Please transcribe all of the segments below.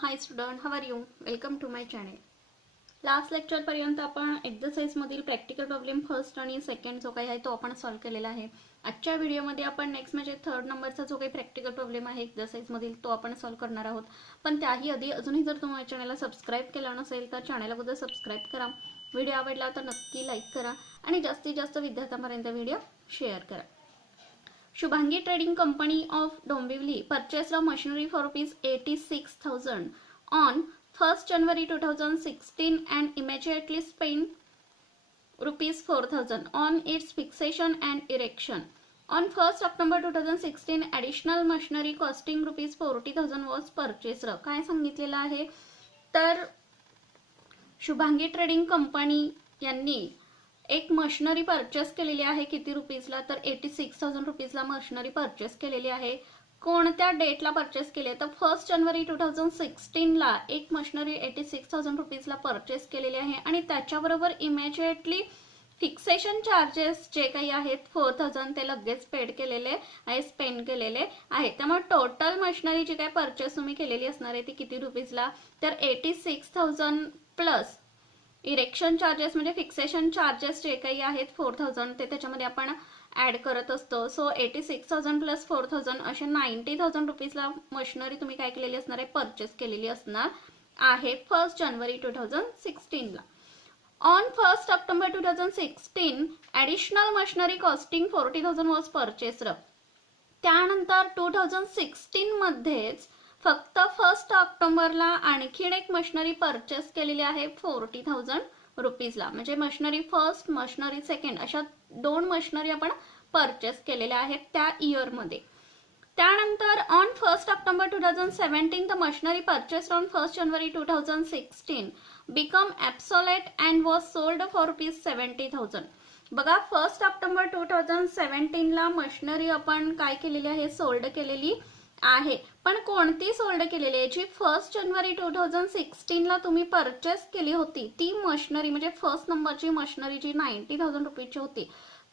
High student, how are you? Welcome to my channel. Last लेक्चरपर्यंत आपण एक्झरसाइजमधील practical problem first आणि second जो काही आहे तो आपण सॉल्व्ह केलेला आहे. आजच्या व्हिडिओमध्ये आपण नेक्स्ट म्हणजे थर्ड नंबरचा जो काही प्रॅक्टिकल प्रॉब्लेम आहे एक्झरसाइजमधील तो आपण सॉल्व्ह करणार आहोत. पण त्याही आधी अजूनही जर तुम्ही माझ्या चॅनलला सबस्क्राईब केलं नसेल तर चॅनलला अगोदर सबस्क्राईब करा. व्हिडिओ आवडला तर नक्की लाईक करा आणि जास्तीत जास्त विद्यार्थ्यांपर्यंत व्हिडिओ शेअर करा. Shubhangi Trading Company of Dombivli purchased a machinery for ₹86,000 on 1st January 2016 and immediately spent ₹4,000 on its fixation and erection. On 1st October 2016, additional machinery costing ₹40,000 was purchased. काय सांगितलेलं आहे तर शुभांगी ट्रेडिंग कंपनी यांनी एक machinery purchase केलेली आहे. किती रुपीजला तर 86,000 रुपीजला मशिनरी परचेस केलेली आहे. कोणत्या डेटला परचेस केली आहे तर 1 जानेवारी 2016 ला एक मशिनरी 86,000 रुपीजला परचेस केलेली आहे आणि त्याच्याबरोबर इमिजिएटली फिक्सेशन चार्जेस जे काही आहेत 4,000 ते लगेच पेड केलेले आहे, स्पेंड केलेले आहे. त्यामुळे टोटल मशिनरी जी काही परचेस तुम्ही केलेली असणार आहे ती किती रुपीजला तर 86,000 प्लस इरेक्शन चार्जेस म्हणजे फिक्सेशन चार्जेस जे काही आहेत 4,000 ते त्याच्यामध्ये आपण ऍड करत असतो. सो 86,000 प्लस 4,000 असे 90,000 रुपीजला मशिनरी तुम्ही काय केलेली असणार आहे परचेस केलेली असणार आहे 1 जानेवारी 2016 ला. On 1 October 2016 additional machinery costing 40,000 was purchased. त्यानंतर 2016 मध्येच फक्त 1 ऑक्टोबरला आणखीन एक मशिनरी परचेस केलेली आहे 40,000 रुपीजला. म्हणजे मशिनरी फर्स्ट मशिनरी सेकंड अशा दोन मशिनरी आपण परचेस केलेल्या आहेत त्या इयरमध्ये. त्यानंतर on 1 October 2017 the machinery purchased on 1 January 2016 become obsolete and was sold for ₹70,000. बघा 1 ऑक्टोबर 2017 ला मशिनरी आपण काय केलेली आहे सोल्ड केलेली आहे. पण कोणती सोल्ड केलेली आहे जी 1 जानेवारी 2016 ला तुम्ही परचेस केली होती ती मशिनरी म्हणजे फर्स्ट नंबरची मशिनरी जी 90,000 रुपीची होती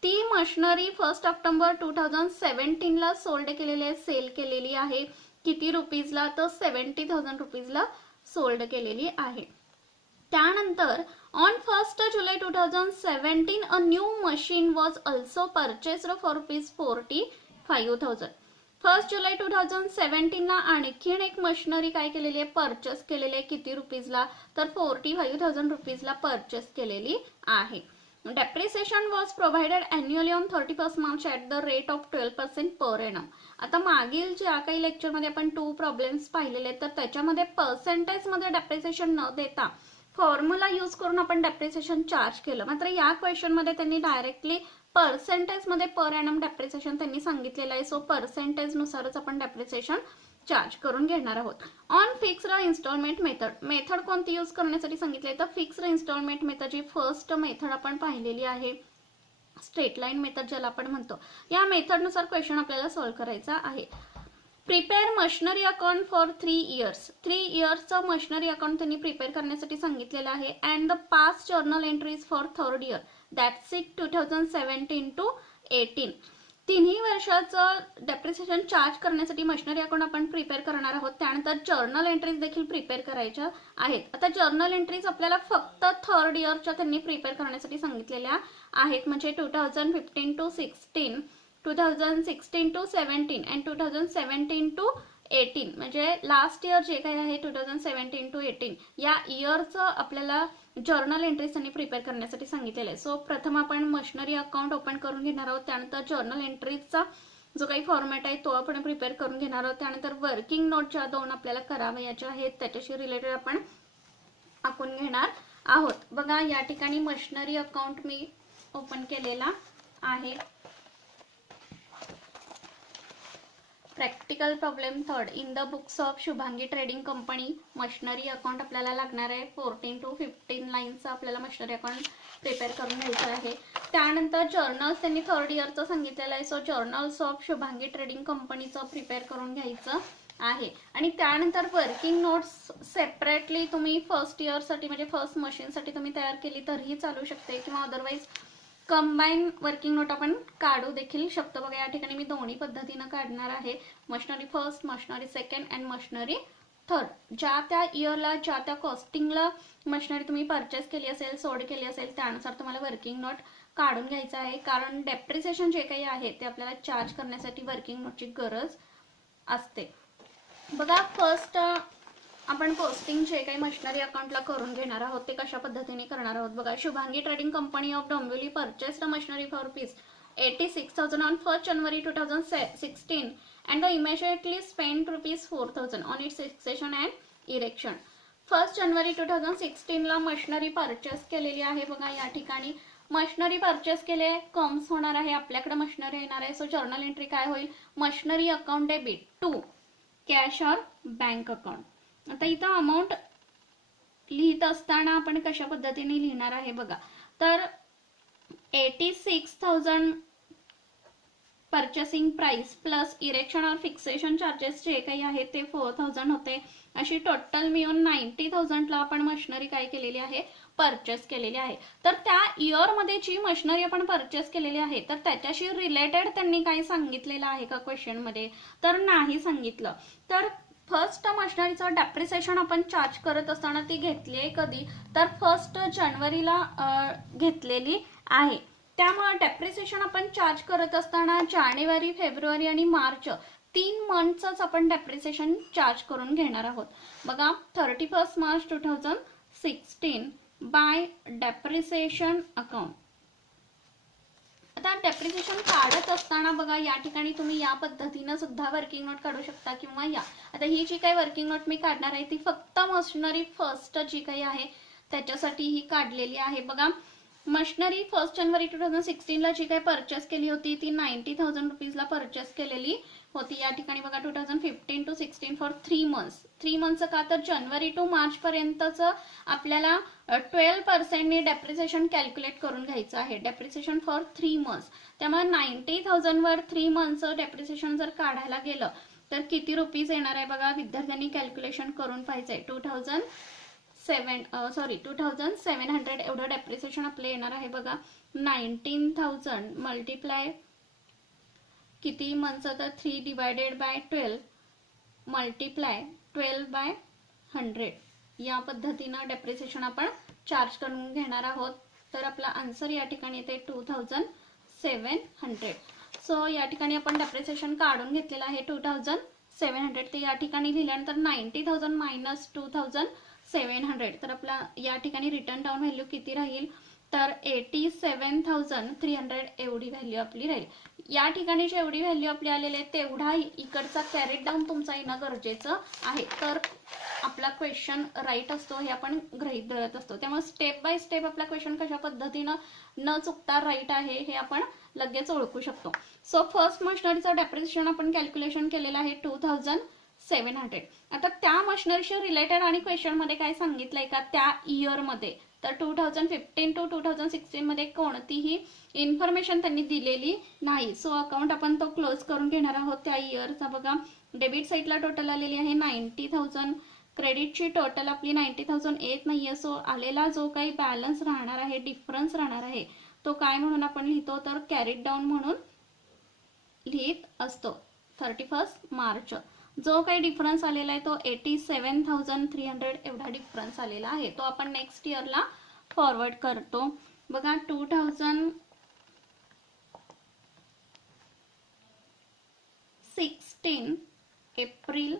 ती मशिनरी 1 ऑक्टोबर 2017 ला सोल्ड केलेली आहे, सेल केलेली आहे. किती रुपीजला तर 70,000 रुपीजला सोल्ड केलेली आहे. त्यानंतर on 1 July 2017 a new machine was also purchased for ₹45,000. 1 जुलै 2017 ला आणखीन एक मशिनरी काय केलेली आहे परचेस केलेली आहे. किती रुपीजला तर 45,000 रुपीजला परचेस केलेली आहे. Depreciation was provided annually on 31 March at the rate of 12% per annum. आता मागील ज्या काही लेक्चरमध्ये आपण 2 प्रॉब्लेम्स पाहिलेले तर त्याच्यामध्ये पर्सेंटेजमध्ये डेप्रिसिएशन न देता फॉर्म्युला यूज करून आपण डेप्रिसिएशन चार्ज केलं. मात्र या क्वेश्चनमध्ये त्यांनी डायरेक्टली पर्सेंटेज मध्ये पर एनम डेप्रिसिएशन त्यांनी सांगितलेलं आहे. सो पर्सेंटेज नुसारच आपण डेप्रिसिएशन चार्ज करून घेणार आहोत. ऑन फिक्स्ड इन्स्टॉलमेंट मेथड कोणती यूज करण्यासाठी सांगितले तर फिक्स्ड इन्स्टॉलमेंट मेथड जी फर्स्ट मेथड आपण पाहिलेली आहे स्ट्रेट लाईन मेथड ज्याला आपण म्हणतो या मेथडनुसार क्वेश्चन आपल्याला सॉल्व्ह करायचा आहे. Prepare machinery account for 3 years. 3 इयर्सचं मशिनरी अकाउंट त्यांनी प्रिपेअर करण्यासाठी सांगितलेलं आहे. And the past journal entries for 3rd year that's it 2017 to 18. तिन्ही वर्षाचं डेप्रिसिएशन चार्ज करण्यासाठी मशिनरी अकाउंट आपण प्रिपेअर करणार आहोत. त्यानंतर जर्नल एंट्रीज देखील प्रिपेअर करायच्या आहेत. आता जर्नल एंट्रीज आपल्याला फक्त 3rd इयरच्या त्यांनी प्रिपेअर करण्यासाठी सांगितलेल्या आहेत. म्हणजे 2015 to 16, 2016 to 17 and 2017 to 18 म्हणजे लास्ट इयर जे काही आहे 2017 to 18 या इयरचं आपल्याला जर्नल एंट्रीज त्यांनी प्रिपेअर करण्यासाठी सांगितलेलं आहे. सो प्रथम आपण मशिनरी अकाउंट ओपन करून घेणार आहोत. त्यानंतर जर्नल एंट्रीजचा जो काही फॉर्मॅट आहे तो आपण प्रिपेअर करून घेणार आहोत. त्यानंतर वर्किंग नोट ज्या 2 आपल्याला करावयाच्या आहेत त्याच्याशी रिलेटेड आपण आखून घेणार आहोत. बघा या ठिकाणी मशिनरी अकाउंट मी ओपन केलेला आहे. Practical problem 3rd in the books of Shubhangi trading company machinery account आपल्याला लागणार आहे. 14 to 15 लाईनचं आपल्याला मशिनरी अकाउंट प्रिपेअर करून घ्यायचं आहे. त्यानंतर जर्नल्स त्यांनी 3rd इयरचं सांगितलेलं आहे. So journals of Shubhangi trading कंपनीचं प्रिपेअर करून घ्यायचं आहे. आणि त्यानंतर वर्किंग नोट्स सेपरेटली तुम्ही फर्स्ट इयरसाठी म्हणजे फर्स्ट मशीनसाठी तुम्ही तयार केली तरीही चालू शकते किंवा अदरवाईज कंबाईन वर्किंग नोट आपण काढू देखील शकतो. बघा या ठिकाणी मी दोन्ही पद्धतीने काढणार आहे. Machinery first, machinery second and machinery third ज्या त्या इयरला ज्या त्या कॉस्टिंगला मशिनरी तुम्ही परचेस केली असेल, सोल्ड केली असेल, त्यानुसार तुम्हाला वर्किंग नोट काढून घ्यायचं आहे. कारण डेप्रिसिएशन जे काही आहे ते आपल्याला चार्ज करण्यासाठी वर्किंग नोटची गरज असते. बघा फर्स्ट आपण कॉस्टिंग जे काही मशिनरी अकाउंटला करून घेणार आहोत ते कशा पद्धतीने करणार आहोत बघा. Shubhangi trading company of Dombivli purchased machinery for rupees 86,000 on 1st January 2016 and immediately spent rupees 4,000 on its fixation and erection. 1st January 2016 ला मशिनरी परचेस केलेली आहे. बघा या ठिकाणी मशिनरी परचेस केले, कॉम्स होणार आहे, आपल्याकडे मशिनरी येणार आहे. सो जर्नल एंट्री काय होईल, machinery account debit to cash और बँक अकाउंट. आता इथं अमाऊंट लिहित असताना आपण कशा पद्धतीने लिहिणार आहे बघा. तर 86,000 परचेसिंग प्राइस प्लस इरेक्शन और फिक्सेशन चार्जेस जे काही आहे ते 4,000 होते. अशी टोटल मिळून 90,000 ला आपण मशिनरी काय केलेली आहे, परचेस केलेली आहे. तर त्या इयर मध्ये जी मशिनरी आपण परचेस केलेली आहे तर त्याच्याशी रिलेटेड त्यांनी काही सांगितलेलं आहे का क्वेश्चन मध्ये, तर नाही सांगितलं. तर फर्स्ट मशिनरीचं डेप्रिसिएशन आपण चार्ज करत असताना ती घेतली आहे कधी, तर 1 जानेवारीला घेतलेली आहे. त्यामुळे डेप्रिसिएशन आपण चार्ज करत असताना जानेवारी, फेब्रुवारी आणि मार्च 3 मंथच आपण डेप्रिसिएशन चार्ज करून घेणार आहोत. बघा 31 मार्च 2016 बाय डेप्रिसिएशन अकाउंट. आता डेप्रिसिएशन काढत असताना बघा या ठिकाणी तुम्ही या पद्धतीने सुद्धा वर्किंग नोट काढू शकता किंवा या. आता ही जी काही वर्किंग नोट मी काढणार आहे ती फक्त मशिनरी फर्स्ट जी काही आहे त्याच्यासाठी ही काढलेली आहे. बघा मशिनरी 1 जानेवारी 2016 ला जी काही परचेस केली होती ती 90,000 रुपीजला परचेस केलेली होती. या ठिकाणी बघा 2015 to 16 फॉर 3 मंथ्स. 3 मंथचं का, तर जानेवारी टू मार्च पर्यंतच आपल्याला 12% डेप्रिसिएशन कॅल्क्युलेट करून घ्यायचं आहे. Depreciation for 3 months. त्यामुळे 90,000 वर 3 मंथचं डेप्रिसिएशन जर काढायला गेलं तर किती रुपीज येणार आहे बघा. विद्यार्थ्यांनी कॅल्क्युलेशन करून पाहिजे. 2,700 एवढं डेप्रिसिएशन आपलं येणार आहे बघा. 19,000 मल्टिप्लाय किती मंथचं, तर 3 डिवायडेड बाय 12 मल्टिप्लाय 12/100 या पद्धतीनं डेप्रिसिएशन आपण चार्ज करून घेणार आहोत. तर आपला आन्सर या ठिकाणी येते 2,700. सो या ठिकाणी आपण डेप्रिसिएशन काढून घेतलेलं आहे 2,700. ते या ठिकाणी लिहिल्यानंतर 90,000 मायनस 2,700 तर आपला या ठिकाणी रिटर्न डाऊन व्हॅल्यू किती राहील, तर 87,300 एवढी व्हॅल्यू आपली राहील. या ठिकाणी जेवढी व्हॅल्यू आपली आलेली आहे तेवढा इकडचा कॅरेट डाऊन तुमचा येणं गरजेचं आहे. तर आपला क्वेश्चन राईट असतो हे आपण गृहीत धरत असतो. त्यामुळे स्टेप बाय स्टेप आपला क्वेश्चन कशा पद्धतीनं न चुकता राईट आहे हे आपण लगेच ओळखू शकतो. सो फर्स्ट मशिनरीचं डेप्रिसिएशन आपण कॅल्क्युलेशन केलेलं आहे 2,700. आता त्या मशिनरीशी रिलेटेड आणि क्वेश्चन मध्ये काय सांगितलंय का त्या इयर मध्ये, तर 2015 to 2016 मध्ये कोणतीही इन्फॉर्मेशन त्यांनी दिलेली नाही. सो अकाउंट आपण तो क्लोज करून घेणार आहोत त्या इयरचा. बघा डेबिट साईडला टोटल आलेली आहे 90,000, क्रेडिटची टोटल आपली 90,000 येत नाहीये. सो आलेला जो काही बॅलन्स राहणार आहे, डिफरन्स राहणार आहे, तो काय म्हणून आपण लिहितो, तर कॅरीड डाऊन म्हणून लिहित असतो. 31 मार्च जो काही डिफरन्स आलेला आहे तो 87,300 एवढा डिफरन्स आलेला आहे. तो आपण नेक्स्ट इयरला फॉरवर्ड करतो. बघा 2016 April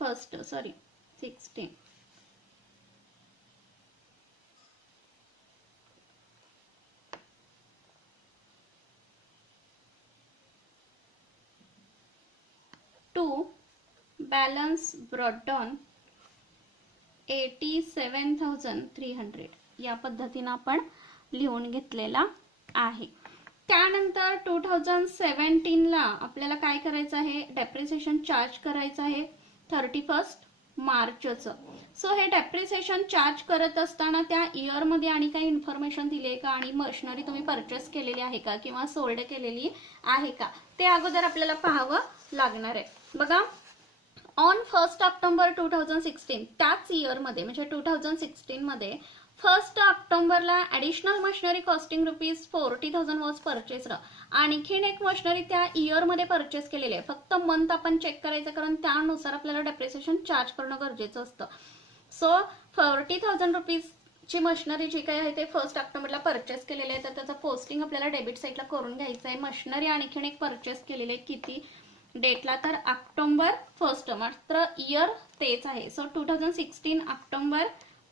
1 sorry 16 to balance brought down 87,300 या पद्धतीने आपण लिहून घेतलेला आहे. त्यानंतर 2017 ला आपल्याला काय करायचं आहे, डेप्रिसिएशन चार्ज करायचं आहे 31 मार्चचं. सो हे डेप्रिसिएशन चार्ज करत असताना त्या इयर मध्ये आणि काही इन्फॉर्मेशन दिली का आणि मशिनरी तुम्ही परचेस केलेली आहे का किंवा सोल्ड केलेली आहे का ते अगोदर आपल्याला पाहावं लागणार आहे. बघा ऑन 1 ऑक्टोबर 2016 त्याच इयर मध्ये म्हणजे 2016 मध्ये 1 ऑक्टोबरला additional machinery costing ₹40,000 was purchased. आणखीन एक मशिनरी त्या इयरमध्ये परचेस केलेली आहे. फक्त मंथ आपण चेक करायचं, कारण त्यानुसार आपल्याला डेप्रिसिएशन चार्ज करणं गरजेचं असतं. सो ₹40,000 ची मशिनरी जी काही आहे ते 1 ऑक्टोबरला परचेस केलेली आहे. तर त्याचं पोस्टिंग आपल्याला डेबिट साईडला करून घ्यायचं आहे. मशिनरी आणखीन एक परचेस केलेली आहे. किती डेटला? तर ऑक्टोबर 1, मात्र इयर तेच आहे. So 2016 October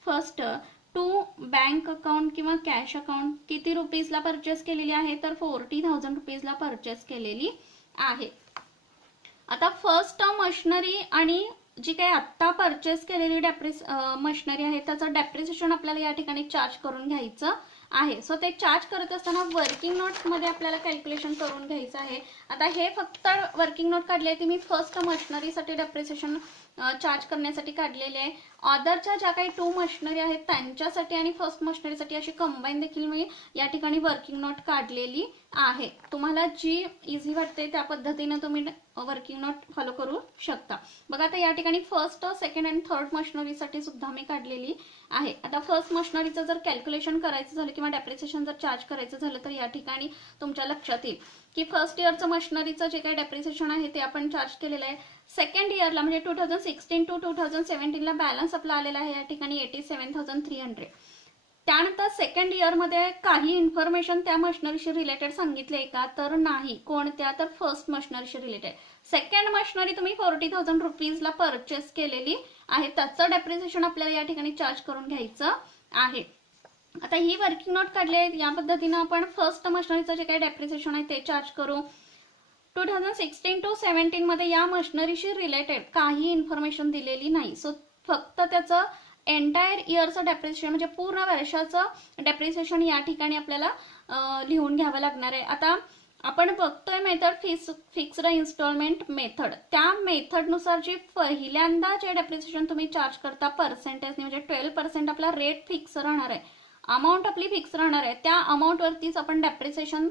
1 to bank account किंवा कॅश अकाउंट किती रुपीजला परचेस केलेली आहे? तर ₹40,000 परचेस केलेली आहे. आता फर्स्ट मशिनरी आणि जी काही आत्ता परचेस केलेली मशिनरी आहे त्याचं डेप्रिसिएशन आपल्याला या ठिकाणी चार्ज करून घ्यायचं आहे. सो ते चार्ज करत असताना वर्किंग नोट्समध्ये आपल्याला कॅल्क्युलेशन करून घ्यायचं आहे. आता हे फक्त वर्किंग नोट काढली आहे ती मी फर्स्ट मशिनरीसाठी डेप्रिसिएशन चार्ज करण्यासाठी काढलेले आहे. अदरच्या ज्या काही 2 मशिनरी आहेत त्यांच्यासाठी आणि फर्स्ट मशिनरीसाठी अशी कंबाईन देखील मी या ठिकाणी वर्किंग नोट काढलेली आहे. तुम्हाला जी इझी वाटते त्या पद्धतीने तुम्ही वर्किंग नोट फॉलो करू शकता. बघा आता या ठिकाणी फर्स्ट, सेकंड आणि थर्ड मशिनरीसाठी सुद्धा मी काढलेली आहे. आता फर्स्ट मशिनरीचं जर कॅल्क्युलेशन करायचं झालं किंवा डेप्रिसिएशन जर चार्ज करायचं झालं तर या ठिकाणी तुमच्या लक्षात येईल की फर्स्ट इयरचं मशिनरीचं जे काही डेप्रिसिएशन आहे ते आपण चार्ज केलेलं आहे. सेकंड इयरला म्हणजे 2016 टू 2017ला बॅलन्स आपला आलेला आहे या ठिकाणी 87,300. त्यानंतर सेकंड इयरमध्ये काही इन्फॉर्मेशन त्या मशिनरीशी रिलेटेड सांगितले का? तर नाही. कोणत्या? तर फर्स्ट मशिनरीशी रिलेटेड. सेकंड मशिनरी तुम्ही ₹40,000 परचेस केलेली आहे, त्याचं डेप्रिसिएशन आपल्याला या ठिकाणी चार्ज करून घ्यायचं आहे. आता ही वर्किंग नोट काढली आहे. या पद्धतीनं आपण फर्स्ट मशिनरीचं जे काही डेप्रिसिएशन आहे ते चार्ज करू. 2016 टू 17 मध्ये या मशिनरीशी रिलेटेड काही इन्फॉर्मेशन दिलेली नाही. सो फक्त त्याचं एंटायर इयरचं डेप्रिसिएशन म्हणजे पूर्ण वर्षाचं डेप्रिसिएशन या ठिकाणी आपल्याला लिहून घ्यावं लागणार आहे. आता आपण बघतोय मेथड फिक्स्ड इन्स्टॉलमेंट मेथड. त्या मेथडनुसार जी पहिल्यांदा जे डेप्रिसिएशन तुम्ही चार्ज करता पर्सेंटेजने म्हणजे 12% आपला रेट फिक्स राहणार आहे, अमाऊंट आपली फिक्स राहणार आहे. त्या अमाऊंटवरतीच आपण डेप्रिसिएशन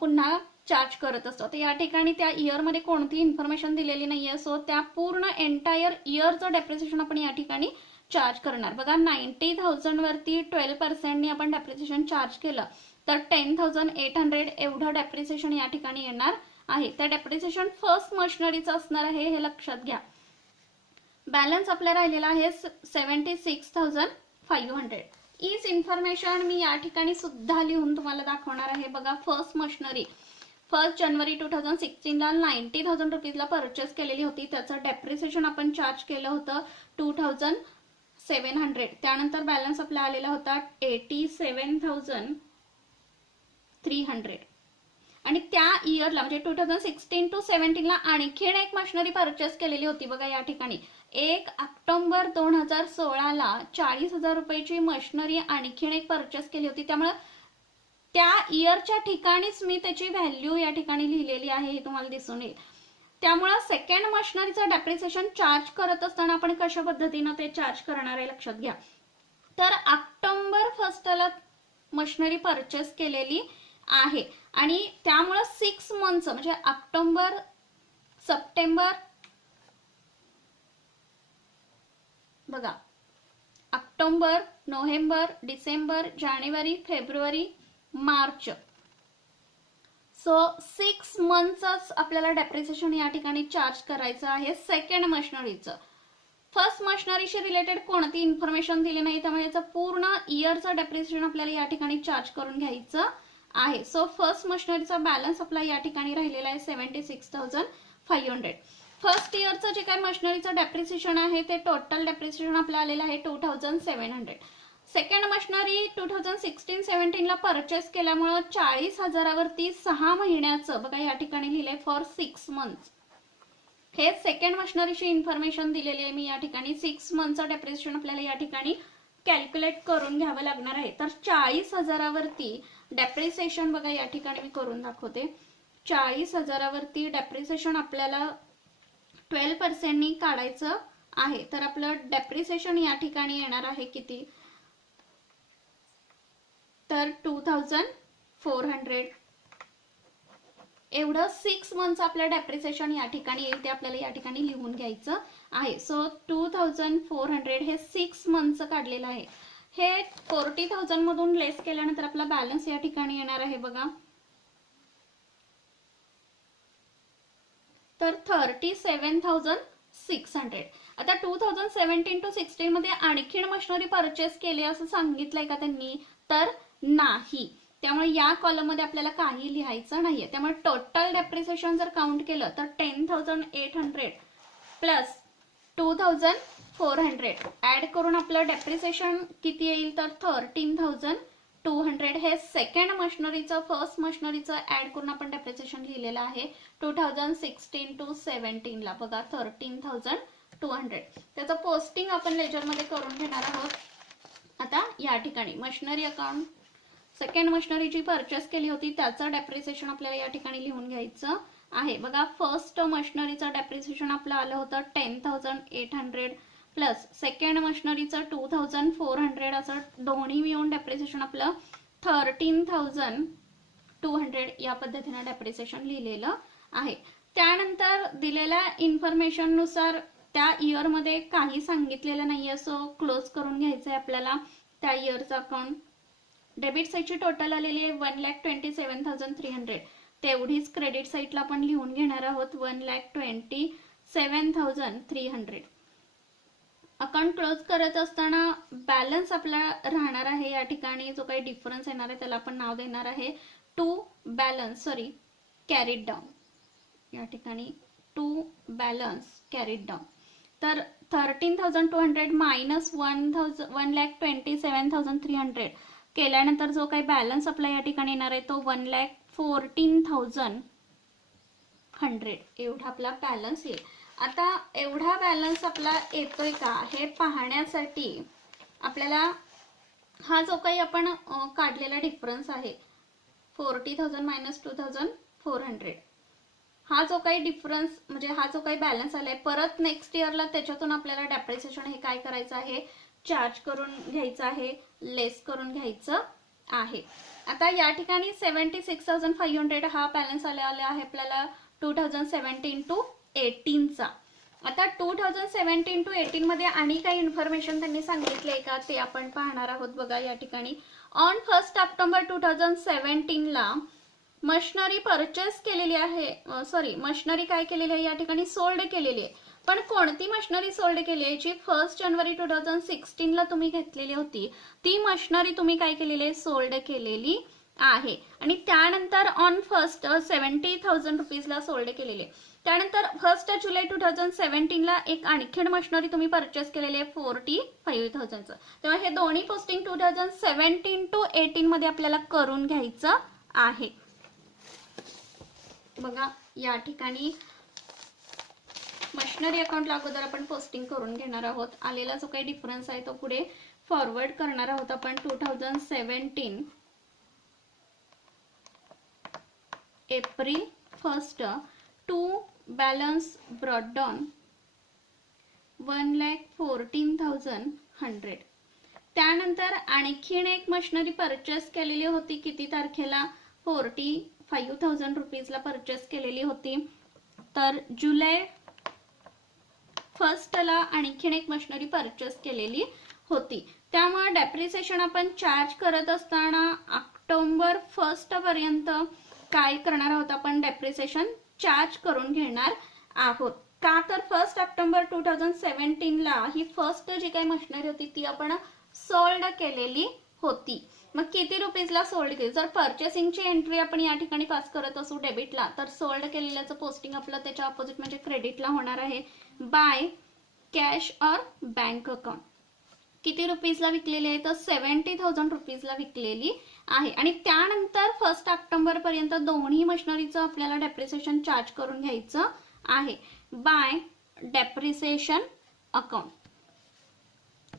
पुन्हा चार्ज करत असतो. तर या ठिकाणी त्या इयरमध्ये कोणती इन्फॉर्मेशन दिलेली नाहीये. सो त्या पूर्ण एंटायर इयरचं डेप्रिसिएशन आपण या ठिकाणी चार्ज करणार. बघा 90,000 वरती 12% आपण डेप्रिसिएशन चार्ज केलं तर 10,800 एवढं डेप्रिसिएशन या ठिकाणी येणार आहे. त्या डेप्रिसिएशन फर्स्ट मशिनरीचं असणार आहे हे लक्षात घ्या. बॅलन्स आपला राहिलेला आहे 76,500. हीच इन्फॉर्मेशन मी या ठिकाणी सुद्धा लिहून तुम्हाला दाखवणार आहे. बघा फर्स्ट मशिनरी 1 जानेवारी 2016ला 90,000 परचेस केलेली होती. त्याचं डेप्रिसिएशन आपण चार्ज केलं होतं 2,700. त्यानंतर बॅलन्स आपला आलेला होता 87,300. आणि त्या इयरला म्हणजे 2016 टू 17ला आणखीन एक मशिनरी परचेस केलेली होती. बघा या ठिकाणी 1 ऑक्टोबर 2016ला 40,000 रुपयाची मशिनरी आणखीन एक परचेस केली होती. त्यामुळे त्या इयरच्या ठिकाणीच मी त्याची व्हॅल्यू या ठिकाणी लिहिलेली आहे हे तुम्हाला दिसून येईल. त्यामुळे सेकंड मशिनरीचं डेप्रिसिएशन चार्ज करत असताना आपण कशा पद्धतीनं ते चार्ज करणार आहे लक्षात घ्या. तर ऑक्टोबर 1ला मशिनरी परचेस केलेली आहे आणि त्यामुळे 6 मंथ्स म्हणजे ऑक्टोबर, सप्टेंबर, बघा ऑक्टोबर, नोव्हेंबर, डिसेंबर, जानेवारी, फेब्रुवारी, मार्च. सो 6 मंथ्सच आपल्याला डेप्रिसिएशन या ठिकाणी चार्ज करायचं आहे सेकंड मशिनरीचं. फर्स्ट मशिनरीशी रिलेटेड कोणती इन्फॉर्मेशन दिली नाही त्यामुळे याचं पूर्ण इयरचं डेप्रिसिएशन आपल्याला या ठिकाणी चार्ज करून घ्यायचं आहे. सो फर्स्ट मशिनरीचा बॅलन्स आपला या ठिकाणी राहिलेला आहे 76,500. फर्स्ट इयरचं जे काही मशिनरीचं डेप्रिसिएशन आहे ते टोटल डेप्रिसिएशन आपल्याला आलेलं आहे 2,700. सेकंड मशिनरी 2016-17ला परचेस केल्यामुळे 40,000 वरती 6 महिन्याचं बघा या ठिकाणी लिहिलंय फॉर 6 मंथ्स. हे सेकंड मशिनरीची इन्फॉर्मेशन दिलेली आहे मी या ठिकाणी. 6 मंथचं डेप्रिसिएशन आपल्याला या ठिकाणी कॅल्क्युलेट करून घ्यावं लागणार आहे. तर 40,000 वरती डेप्रिसिएशन बघा या ठिकाणी मी करून दाखवते. 40,000 वरती डेप्रिसिएशन आपल्याला 12% काढायचं आहे. तर आपलं डेप्रिसिएशन या ठिकाणी येणार आहे किती? तर 2,400 एवढं 6 मंथ्स आपलं डेप्रिसिएशन या ठिकाणी येईल ते आपल्याला या ठिकाणी लिहून घ्यायचं आहे. सो 2,400 हे 6 मंथचं काढलेलं आहे. हे 40,000 मधून लेस केल्यानंतर आपला बॅलन्स या ठिकाणी येणार आहे बघा, तर 37,600. आता 2017 to 16 मध्ये आणखीन मशिनरी परचेस केली असं सांगितलंय का त्यांनी, तर नाही. त्यामुळे या कॉलम मध्ये आपल्याला काही लिहायचं नाहीये. त्यामुळे टोटल डेप्रिसिएशन जर काउंट केलं तर 10,800 प्लस 2,400 ऍड करून आपलं डेप्रिसिएशन किती येईल, तर 13,200. हे सेकंड मशिनरीचं फर्स्ट मशिनरीचं ऍड करून आपण डेप्रिसिएशन लिहिलेलं आहे 2016 to 17 ला बघा 13,200. त्याचं पोस्टिंग आपण लेजरमध्ये करून घेणार आहोत. आता या ठिकाणी मशिनरी अकाउंट सेकंड मशिनरी जी परचेस केली होती त्याचं डेप्रिसिएशन आपल्याला या ठिकाणी लिहून घ्यायचं आहे बघा. फर्स्ट मशिनरीचं डेप्रिसिएशन आपलं आलं होतं 10,800 प्लस सेकंड मशिनरीचं 2,400, असं दोन्ही मिळून डेप्रिसिएशन आपलं 13,200 या पद्धतीने डेप्रिसिएशन लिहिलेलं आहे. त्यानंतर दिलेल्या इन्फॉर्मेशन नुसार त्या इयर मध्ये काही सांगितलेलं नाहीये, सो क्लोज करून घ्यायचंय आपल्याला त्या इयरचं अकाउंट. डेबिट साईडची टोटल आलेली आहे 1,27,300. तेवढीच क्रेडिट साईडला आपण लिहून घेणार आहोत 1,27,300. अकाउंट क्लोज करत असताना बॅलन्स आपला राहणार आहे या ठिकाणी, जो काही डिफरन्स येणार आहे त्याला आपण नाव देणार आहे टू बॅलन्स कॅरीड डाऊन. या ठिकाणी टू बॅलन्स कॅरीड डाऊन. तर 13,200 मायनस 1,27,300 केल्यानंतर जो काही बॅलन्स आपला या ठिकाणी येणार आहे तो 1,14,100 एवढा आपला बॅलन्स येईल. आता एवढा बॅलन्स आपला येतोय का हे पाहण्यासाठी आपल्याला हा जो काही आपण काढलेला डिफरन्स आहे 40,000 मायनस 2,400, हा जो काही डिफरन्स म्हणजे हा जो काही बॅलन्स आलाय परत नेक्स्ट इयरला त्याच्यातून आपल्याला डेप्रिसिएशन हे काय करायचं आहे, चार्ज करून घ्यायचं आहे, लेस करून घ्यायचं आहे. आता या ठिकाणी 76,500 हा बॅलन्स आलेला आहे आपल्याला 2017 to 18 चा. आता 2017 to 18 मध्ये आणि काही इन्फॉर्मेशन त्यांनी सांगितले का ते आपण पाहणार आहोत बघा. या ठिकाणी ऑन 1 ऑक्टोबर 2017 ला मशिनरी परचेस केलेली आहे, मशिनरी काय केलेली आहे या ठिकाणी सोल्ड केलेली आहे. पण कोणती मशिनरी सोल्ड केली आहे, जी 1 जानेवारी 2016 ला तुम्ही घेतलेली होती ती मशिनरी तुम्ही काय केलेली आहे, सोल्ड केलेली आहे. आणि त्यानंतर ऑन 1 70,000 रुपीजला सोल्ड केलेली आहे. त्यानंतर 1 जुलै 2017 ला एक आणखीन मशिनरी तुम्ही परचेस केलेली आहे 45,000चं. तेव्हा हे दोन्ही पोस्टिंग 2017 to 18 मध्ये आपल्याला करून घ्यायचं आहे बघा. या ठिकाणी मशिनरी अकाउंटला अगोदर आपण पोस्टिंग करून घेणार आहोत. आलेला जो काही डिफरन्स आहे तो पुढे फॉरवर्ड करणार आहोत आपण. 2017 April 1 to balance brought down 1,14,100. त्यानंतर आणखीन एक मशिनरी परचेस केलेली होती किती तारखेला, 45,000 रुपीजला परचेस केलेली होती. तर जुलै 1 ला आणखीन एक मशिनरी परचेस केलेली होती. त्यामुळे डेप्रिसिएशन आपण चार्ज करत असताना ऑक्टोबर 1 पर्यंत काय करणार आहोत, आपण डेप्रिसिएशन चार्ज करून घेणार आहोत. का तर 1 ऑक्टोबर 2017 ला ही फर्स्ट जी काही मशिनरी होती ती आपण सोल्ड केलेली होती. मग किती रुपीजला सोल्ड केली, जर पर्चेसिंगची एंट्री आपण या ठिकाणी पास करत असू डेबिटला तर सोल्ड केलेल्याचं पोस्टिंग आपलं त्याच्या ऑपोजिट म्हणजे क्रेडिटला होणार आहे बाय कॅश और बँक अकाउंट. किती रुपीजला विकलेली आहे तर 70,000 रुपीजला विकलेली आहे. आणि त्यानंतर 1 ऑक्टोबर पर्यंत दोन्ही मशिनरीचं आपल्याला डेप्रिसिएशन चार्ज करून घ्यायचं आहे बाय डेप्रिसिएशन अकाउंट.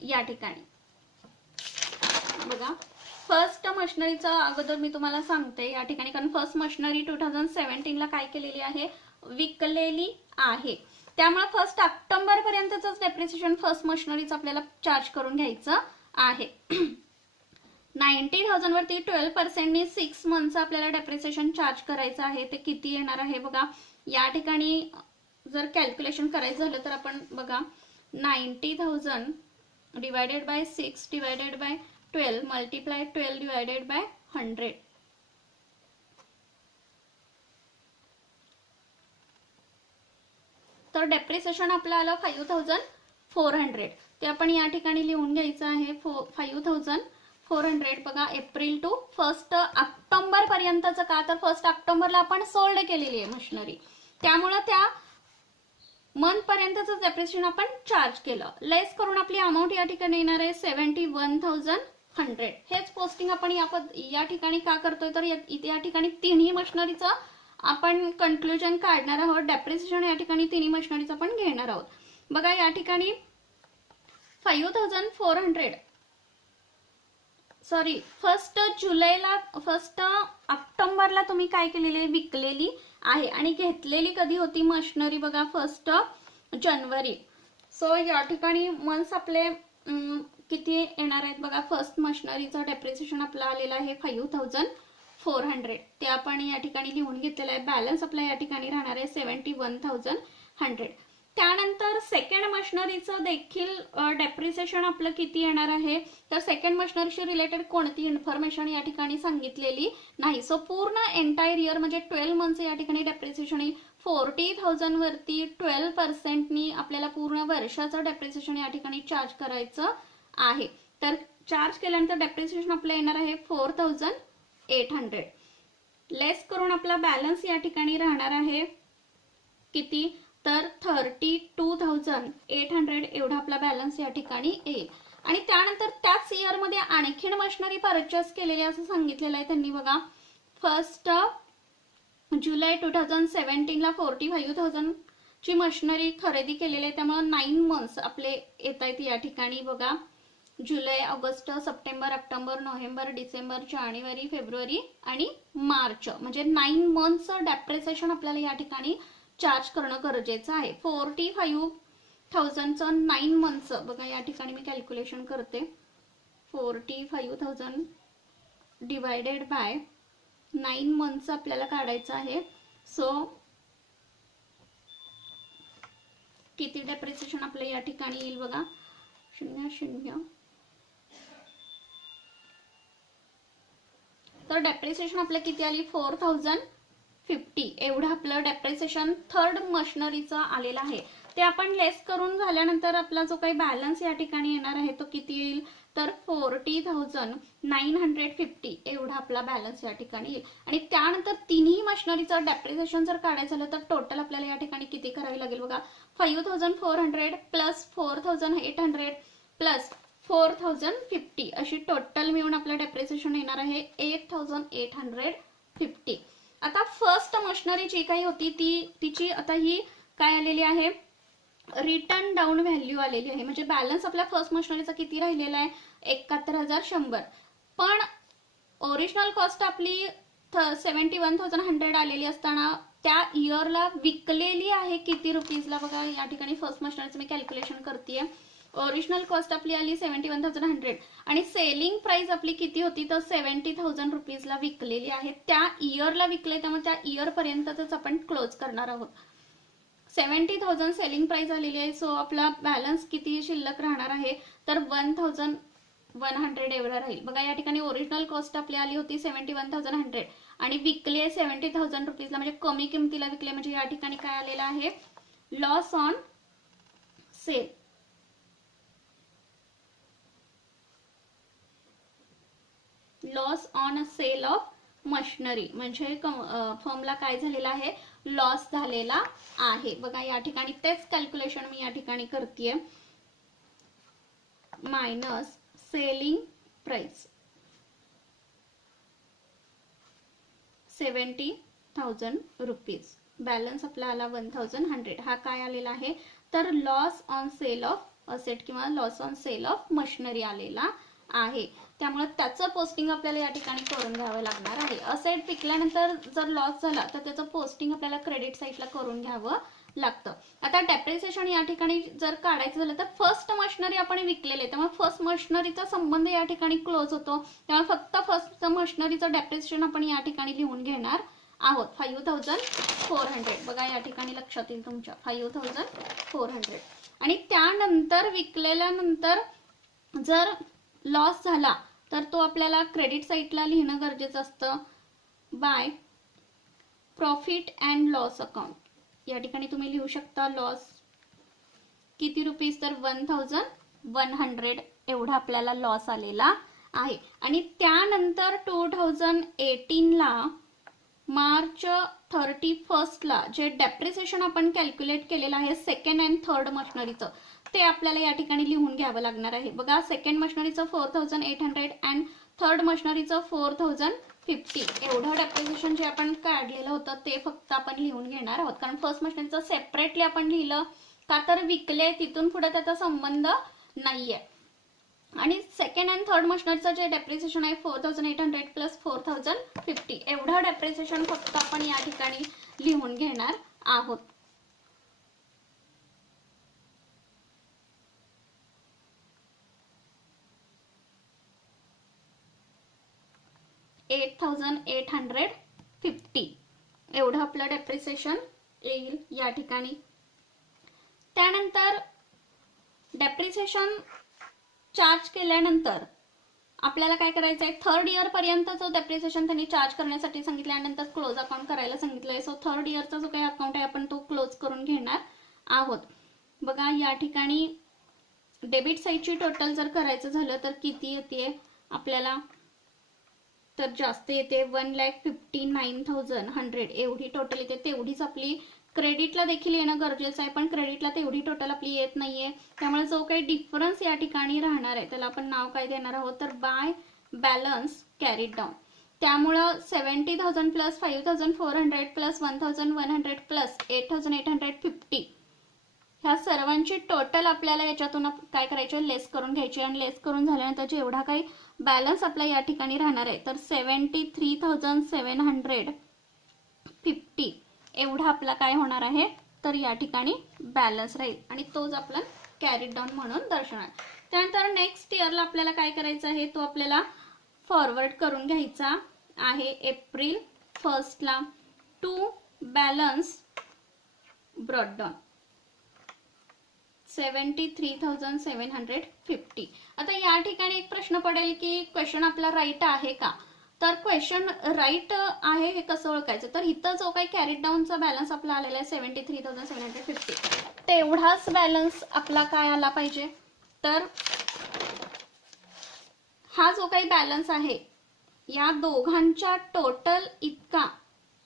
या ठिकाणी बघा फर्स्ट मशिनरीचा अगोदर मी तुम्हाला सांगते या ठिकाणी, कारण फर्स्ट मशिनरी 2017 ला काय केलेली आहे, विकलेली आहे. त्यामुळे 1 ऑक्टोबर पर्यंतच डेप्रिसिएशन फर्स्ट मशिनरीचं आपल्याला चार्ज करून घ्यायचं आहे. 90,000 वरती 12% 6 मंथचं आपल्याला डेप्रिसिएशन चार्ज करायचं आहे. ते किती येणार आहे बघा. या ठिकाणी जर कॅल्क्युलेशन करायचं झालं तर आपण बघा 90,000 divided by 6 divided by 12 multiply 12 divided by 100. तर डेप्रिसिएशन आपलं आलं 5400. ते आपण या ठिकाणी लिहून घ्यायचं आहे 5400. बघा एप्रिल टू 1 ऑक्टोबर पर्यंतचं का, तर 1 ऑक्टोबरला आपण सोल्ड केलेली आहे मशिनरी, त्यामुळे त्या मंथ पर्यंतचं डेप्रिसिएशन आपण चार्ज केलं. लेस करून आपली अमाऊंट या ठिकाणी येणार आहे 71,100. हेच पोस्टिंग आपण या ठिकाणी का करतोय, तर या ठिकाणी तिन्ही मशिनरीचं आपण कन्क्लुजन काढणार आहोत. डेप्रिसिएशन या ठिकाणी तिन्ही मशिनरीचं आपण घेणार आहोत. बघा या ठिकाणी 5400 सॉरी 1 जुलैला 1 ऑक्टोबरला तुम्ही काय केलेली विकलेली आहे आणि घेतलेली कधी होती मशिनरी, बघा 1 जानेवारी. सो या ठिकाणी मंथ्स आपले किती येणार आहेत बघा. फर्स्ट मशिनरीचं डेप्रिसिएशन आपलं आलेलं आहे 5400. ते आपण या ठिकाणी लिहून घेतलेलं आहे. बॅलन्स आपला या ठिकाणी राहणार आहे 71,100. त्यानंतर सेकंड मशिनरीचं देखील डेप्रिसिएशन आपलं किती येणार आहे, तर सेकंड मशिनरीशी रिलेटेड कोणती इन्फॉर्मेशन या ठिकाणी सांगितलेली नाही. सो पूर्ण एंटायर इयर म्हणजे 12 मंथचं या ठिकाणी डेप्रिसिएशन येईल 40,000 वरती 12% आपल्याला पूर्ण वर्षाचं डेप्रिसिएशन या ठिकाणी चार्ज करायचं आहे. तर चार्ज केल्यानंतर डेप्रिसिएशन आपलं येणार आहे 4,800. लेस करून आपला बॅलन्स या ठिकाणी राहणार आहे किती, तर 32,800 एवढा आपला बॅलन्स या ठिकाणी येईल. आणि त्यानंतर त्याच इयरमध्ये आणखीन मशिनरी परचेस केलेली असं सांगितलेलं आहे त्यांनी. बघा 1 जुलै 2017ला 45,000 ची मशिनरी खरेदी केलेली आहे. त्यामुळे 9 मंथ्स आपले येत आहेत या ठिकाणी. बघा जुलै, August, September, October, November, December, जानेवारी, फेब्रुवारी आणि मार्च म्हणजे 9 मंथचं डेप्रिसिएशन आपल्याला या ठिकाणी चार्ज करणं गरजेचं आहे. 45,000चं 9 मंथचं बघा या ठिकाणी मी कॅल्क्युलेशन करते. 45,000 डिवायडेड बाय 9 मंथचं आपल्याला काढायचं आहे. सो किती डेप्रिसिएशन आपलं या ठिकाणी येईल बघा 00. तर डेप्रिसिएशन आपलं किती आली 4,050 एवढं आपलं डेप्रिसिएशन थर्ड मशिनरीचं आलेलं आहे. ते आपण लेस करून झाल्यानंतर आपला जो काही बॅलन्स या ठिकाणी येणार आहे तो किती येईल, तर 40,950 एवढा आपला बॅलन्स या ठिकाणी येईल. आणि त्यानंतर तिन्ही मशिनरीचं डेप्रिसिएशन जर काढायचं झालं तर टोटल आपल्याला या ठिकाणी किती करावी लागेल बघा. 5,400 प्लस 4,800 प्लस 4,050 अशी टोटल मिळून आपलं डेप्रिसिएशन येणार आहे 8,850. आता फर्स्ट मशिनरी जी काही होती तिची आता ही काय आलेली आहे, रिटर्न डाऊन व्हॅल्यू आलेली आहे. म्हणजे बॅलन्स आपल्या फर्स्ट मशिनरीचा किती राहिलेला आहे 71,100. पण ओरिजिनल कॉस्ट आपली 71,100 आलेली असताना त्या इयरला विकलेली आहे किती रुपीजला बघा. या ठिकाणी फर्स्ट मशिनरीचं मी कॅल्क्युलेशन करतेय. ओरिजिनल कॉस्ट आपली आली 71,100 आणि सेलिंग प्राइस आपली किती होती तर 70,000 रुपीजला विकलेली आहे. त्या इयरला विकले त्यामुळे त्या इयर पर्यंतच आपण क्लोज करणार आहोत. 70,000 सेलिंग प्राइस आलेली आहे. सो आपला बॅलन्स किती शिल्लक राहणार आहे तर 1,100 एवढा राहील. बघा या ठिकाणी ओरिजिनल कॉस्ट आपली आली होती 71,100 आणि विकले 70,000 रुपीजला म्हणजे कमी किमतीला विकले. म्हणजे या ठिकाणी काय आलेला आहे loss on sale. Loss on sale of machinery म्हणजे फर्मला काय झालेला आहे लॉस झालेला आहे. बघा या ठिकाणी तेच कॅल्क्युलेशन मी या ठिकाणी करतेय. Minus selling price 70,000 rupees. Balance आपला आला 1,100. हा काय आलेला आहे तर loss on sale of asset किंवा loss on sale of machinery आलेला आहे. त्यामुळे त्याचं पोस्टिंग आपल्याला या ठिकाणी करून घ्यावं लागणार आहे. असेट विकल्यानंतर जर लॉस झाला तर त्याचं पोस्टिंग आपल्याला क्रेडिट साईडला करून घ्यावं लागतं. आता डेप्रिसिएशन या ठिकाणी जर काढायचं झालं तर फर्स्ट मशिनरी आपण विकलेले त्यामुळे फर्स्ट मशिनरीचा संबंध या ठिकाणी क्लोज होतो. त्यामुळे फक्त फर्स्ट मशिनरीचं डेप्रिसिएशन आपण या ठिकाणी लिहून घेणार आहोत 5,400. बघा या ठिकाणी लक्षात येईल तुमच्या 5,400. आणि त्यानंतर विकलेल्यानंतर जर लॉस झाला तर तो आपल्याला क्रेडिट साईडला लिहिणं गरजेचं असतं. By profit and loss account या ठिकाणी तुम्ही लिहू शकता लॉस किती रुपीज, तर 1100 एवढा आपल्याला लॉस आलेला आहे. आणि त्यानंतर 2018ला मार्च 31ला जे डेप्रिसिएशन आपण कॅल्क्युलेट केलेलं आहे सेकंड अँड थर्ड मशिनरीचं, ते आपल्याला या ठिकाणी लिहून घ्यावं लागणार आहे. बघा, सेकंड मशिनरीचं 4800 अँड थर्ड मशिनरीचं 4050 एवढं डेप्रिसिएशन जे आपण काढलेलं होतं ते फक्त आपण लिहून घेणार आहोत. कारण फर्स्ट मशिनरीचं सेपरेटली आपण लिहिलं का तर विकले, तिथून पुढे त्याचा संबंध नाहीये. आणि सेकंड अँड थर्ड मशिनरीचं जे डेप्रिसिएशन आहे 4800 प्लस 4050 एवढं डेप्रिसिएशन फक्त आपण या ठिकाणी लिहून घेणार आहोत. $8,850 एवढं आपलं डेप्रिसिएशन येईल या ठिकाणी. त्यानंतर डेप्रिसिएशन चार्ज केल्यानंतर आपल्याला काय करायचं आहे, थर्ड इयर पर्यंतचं डेप्रिसिएशन त्यांनी चार्ज करण्यासाठी सांगितल्यानंतर क्लोज अकाउंट करायला सांगितलंय. सो थर्ड इयरचा जो काही अकाउंट आहे आपण तो क्लोज करून घेणार आहोत. बघा, या ठिकाणी डेबिट साईडची टोटल जर करायचं झालं तर किती येते आपल्याला, तर जास्त येते 1,59,100 एवढी टोटल येते. तेवढीच आपली क्रेडिटला देखील येणं गरजेचं आहे, पण क्रेडिटला तेवढी टोटल आपली येत नाहीये. त्यामुळे जो काही डिफरन्स या ठिकाणी राहणार आहे त्याला आपण नाव काय देणार आहोत, तर बाय बॅलन्स कॅरीड डाऊन. त्यामुळं 70,000 प्लस 5,400 प्लस 1,100 प्लस 8,850 ह्या सर्वांची टोटल आपल्याला याच्यातून काय करायचे, लेस करून घ्यायची. आणि लेस करून झाल्यानंतर जेवढा काही बॅलन्स आपला या ठिकाणी राहणार आहे तर 73,750 एवढा आपला काय होणार आहे, तर या ठिकाणी बॅलन्स राहील आणि तोच आपला कॅरीड डाऊन म्हणून दर्शवणार. त्यानंतर नेक्स्ट इयरला आपल्याला काय करायचं आहे, तो आपल्याला फॉरवर्ड करून घ्यायचा आहे एप्रिल 1ला टू बॅलन्स ब्रॉट डाऊन 73,750. आता या ठिकाणी एक प्रश्न पडेल की क्वेश्चन आपला राईट आहे का, तर क्वेश्चन राईट आहे हे कसं ओळखायचं, तर इथं जो काही कॅरीड डाऊनचा बॅलन्स आपला आलेला आहे 73,750 तेवढाच बॅलन्स आपला काय आला पाहिजे, तर हा जो काही बॅलन्स आहे या दोघांच्या टोटल इतका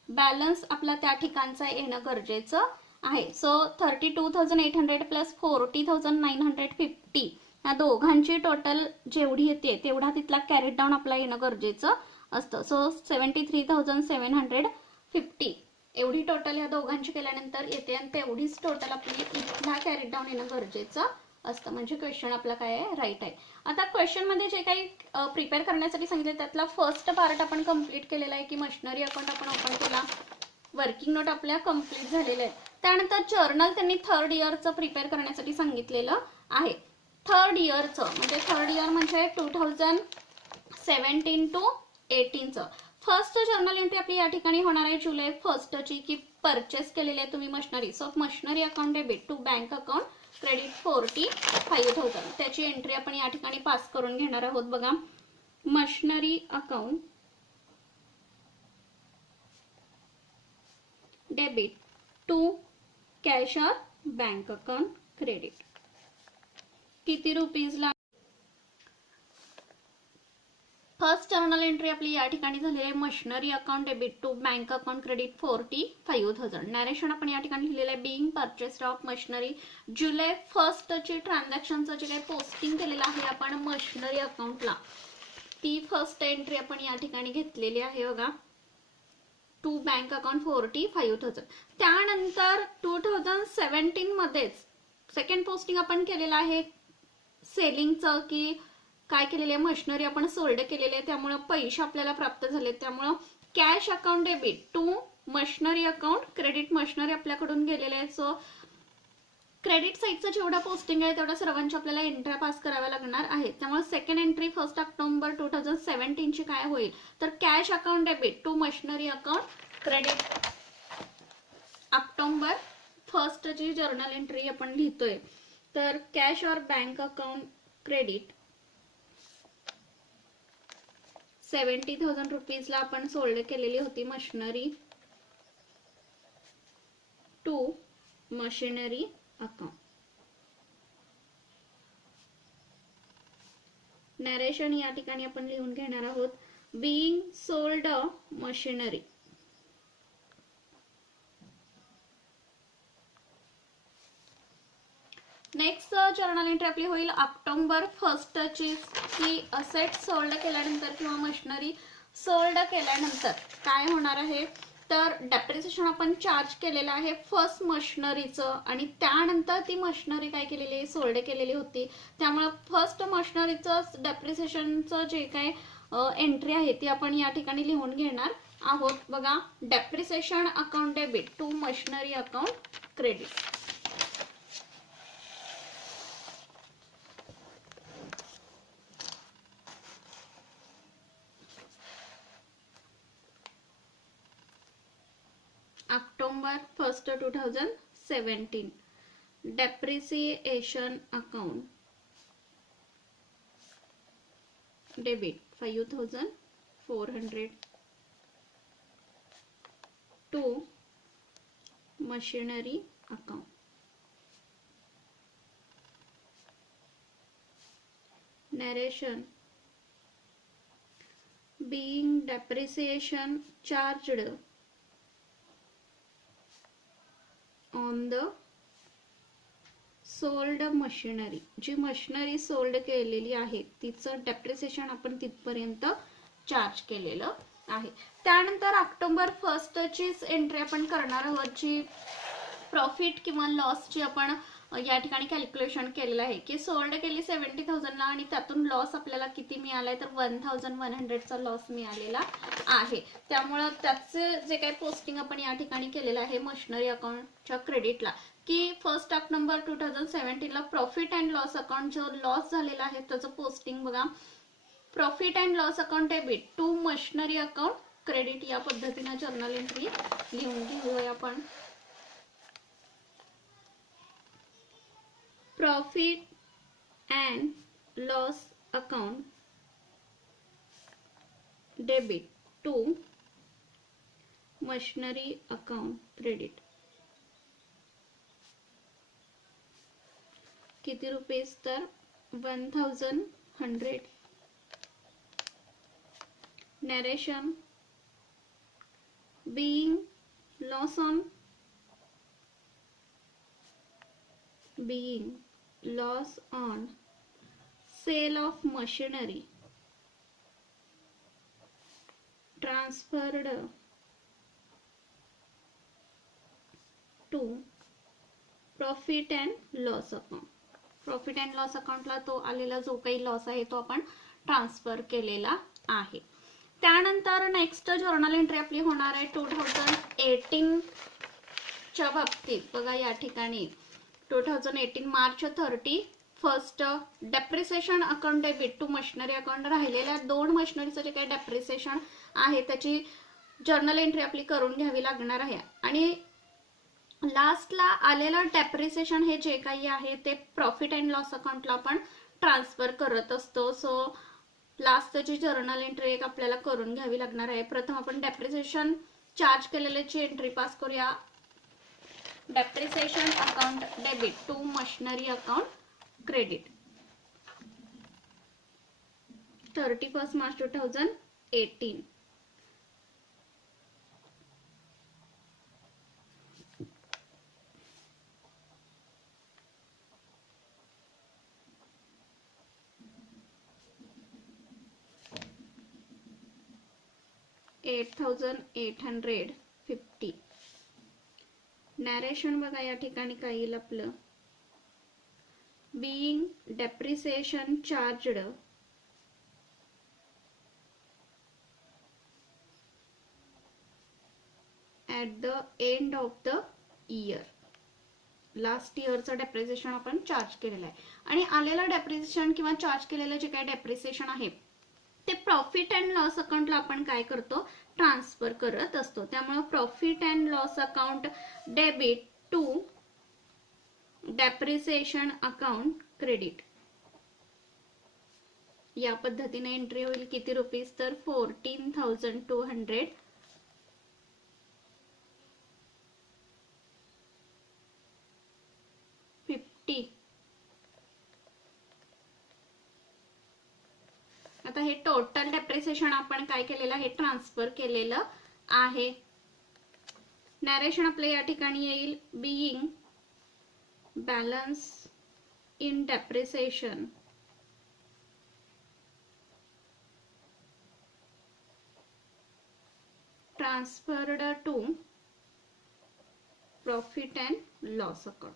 बॅलन्स आपला त्या ठिकाणचा येणं गरजेचं आहे. सो 32,800 प्लस 40,950 या दोघांची टोटल जेवढी येते तेवढा तिथला कॅरीड डाऊन आपला येणं गरजेचं असतं. सो 73,750 एवढी टोटल या दोघांची केल्यानंतर येते आणि तेवढीच टोटल आपली इथला कॅरीड डाऊन येणं गरजेचं असतं. म्हणजे क्वेश्चन आपला काय आहे, राईट आहे. आता क्वेश्चन मध्ये जे काही प्रिपेअर करण्यासाठी सांगितलं त्यातला फर्स्ट पार्ट आपण कंप्लीट केलेला आहे की मशिनरी अकाउंट आपण ओपन केला, वर्किंग नोट आपल्या कंप्लीट झालेल्या आहेत. त्यानंतर जर्नल त्यांनी थर्ड इयरचं प्रिपेअर करण्यासाठी सांगितलेलं आहे. थर्ड इयरचं म्हणजे 2017 to 18चं फर्स्ट जर्नल एंट्री आपली या ठिकाणी होणार आहे जुलै 1ची की परचेस केलेली आहे तुम्ही machinery. So machinery account debit to bank account credit 45,000 त्याची एंट्री आपण या ठिकाणी पास करून घेणार आहोत. बघा, machinery account debit to cash और बँक अकाउंट क्रेडिट किती रुपीजला. फर्स्ट जर्नल एंट्री आपली या ठिकाणी झालेली आहे machinery account debit to bank account credit 45,000. Narration आपण या ठिकाणी लिहिलेलं आहे बिंग परचेस्ड ऑफ मशिनरी जुलै 1ची ट्रान्झॅक्शनचं जे काही पोस्टिंग केलेलं आहे आपण मशिनरी अकाउंटला ती फर्स्ट एंट्री आपण या ठिकाणी घेतलेली आहे. बघा, टू बँक अकाउंट 45,000. त्यानंतर 2017 मध्येच सेकंड पोस्टिंग आपण केलेलं आहे सेलिंगचं की काय केलेलं आहे, मशिनरी आपण सोल्ड केलेले आहे त्यामुळे पैसे आपल्याला प्राप्त झाले. त्यामुळे cash account debit to machinery account credit machinery आपल्याकडून गेलेले आहे. सो क्रेडिट साईडचं जेवढा पोस्टिंग आहे तेवढ्या सर्वांची आपल्याला एंट्री पास कराव्या लागणार आहे. त्यामुळे सेकंड एंट्री 1 ऑक्टोबर 2017 ची काय होईल, तर cash account debit to machinery account credit October 1ची जर्नल एंट्री आपण लिहितोय. तर कॅश और बँक अकाउंट क्रेडिट 70,000 रुपीजला आपण सोल्ड केलेली होती machinery to machinery account. Narration या ठिकाणी आपण लिहून घेणार आहोत. Being sold machinery. Next journal entry आपली होईल ऑक्टोबर 1 ची, की असेट सोल्ड केल्यानंतर किंवा मशिनरी सोल्ड केल्यानंतर काय होणार आहे, तर डेप्रिसिएशन आपण चार्ज केलेलं आहे फर्स्ट मशिनरीचं, आणि त्यानंतर ती मशिनरी काय केलेली आहे, सोल्ड केलेली होती. त्यामुळे फर्स्ट मशिनरीचं डेप्रिसिएशनचं जे काय एंट्री आहे ती आपण या ठिकाणी लिहून घेणार आहोत. बघा, depreciation account debit to machinery account credit. October 1, 2017. Depreciation account debit 5,400 to machinery account. Narration. Being depreciation charged on the sold machinery. जी मशिनरी सोल्ड केलेली आहे तिचं डेप्रिसिएशन आपण तिथपर्यंत चार्ज केलेलं आहे. त्यानंतर ऑक्टोबर 1 ची एंट्री आपण करणार आहोत, जी प्रॉफिट किंवा लॉसची आपण या ठिकाणी कॅल्क्युलेशन केलेलं आहे, की सोल्ड केली 70,000 ला आणि त्यातून लॉस आपल्याला किती मिळालाय, तर 1,100 चा लॉस मिळालेला आहे. त्यामुळे त्याचे जे काही पोस्टिंग आपण या ठिकाणी केलेलं आहे मशिनरी अकाउंटच्या क्रेडिटला, की 1 ऑक्टोबर 2017 ला प्रॉफिट अँड लॉस अकाउंट जो लॉस झालेला आहे त्याचं पोस्टिंग बघा, profit and loss account debit to machinery account credit. या पद्धतीने जर्नल एंट्री लिहून घेऊया आपण. Profit and loss account debit to machinery account credit. किती रुपीज, तर 1,100. Narration. being loss on sale of machinery transferred to profit and loss account. Profit and loss अकाउंटला तो आलेला जो काही लॉस आहे तो आपण ट्रान्सफर केलेला आहे. त्यानंतर नेक्स्ट जर्नल एंट्री आपली होणार आहे 2018 च्या बाबतीत. बघा, या ठिकाणी 2018 March 31 depreciation account debit to machinery account. राहिलेल्या 2 मशिनरीचं जे काही डेप्रिसिएशन आहे त्याची जर्नल एंट्री आपली करून घ्यावी लागणार आहे. आणि लास्टला आलेलं डेप्रिसिएशन हे जे काही आहे ते प्रॉफिट अँड लॉस अकाउंटला आपण ट्रान्सफर करत असतो. सो लास्टची जर्नल एंट्री एक आपल्याला करून घ्यावी लागणार आहे. प्रथम आपण डेप्रिसिएशन चार्ज केलेल्याची एंट्री पास करूया. Depreciation account debit to machinery account credit 31 March 2018. $8,850. Narration बघा, या ठिकाणी काय येईल आपलं, being depreciation charged at the end of the year. Last इयरचं डेप्रिसिएशन आपण चार्ज केलेलं आहे, आणि आलेलं डेप्रिसिएशन किंवा चार्ज केलेलं जे काही डेप्रिसिएशन आहे ते प्रॉफिट अँड लॉस अकाउंटला आपण काय करतो, ट्रान्सफर करत असतो. त्यामुळे profit and loss account debit to depreciation account credit या पद्धतीने एंट्री होईल. किती रुपीज तर 14,250. आता हे टोटल डेप्रिसिएशन आपण काय केलेलं आहे, ट्रान्सफर केलेलं आहे. नॅरेशन आपलं या ठिकाणी येईल. Being balance in depreciation transferred to profit and loss account.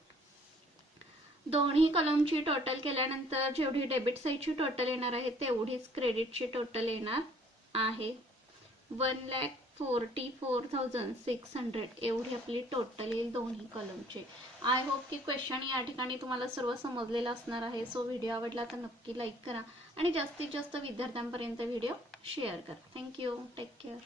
दोन्ही कॉलमची टोटल केल्यानंतर जेवढी डेबिट साईडची टोटल येणार आहे तेवढीच क्रेडिटची टोटल येणार आहे. 1,44,600 एवढी आपली टोटल येईल दोन्ही कॉलमचे. आय होप की क्वेश्चन या ठिकाणी तुम्हाला सर्व समजलेलं असणार आहे. सो व्हिडिओ आवडला तर नक्की लाईक करा आणि जास्तीत जास्त विद्यार्थ्यांपर्यंत व्हिडिओ शेअर करा. थँक्यू. Take care.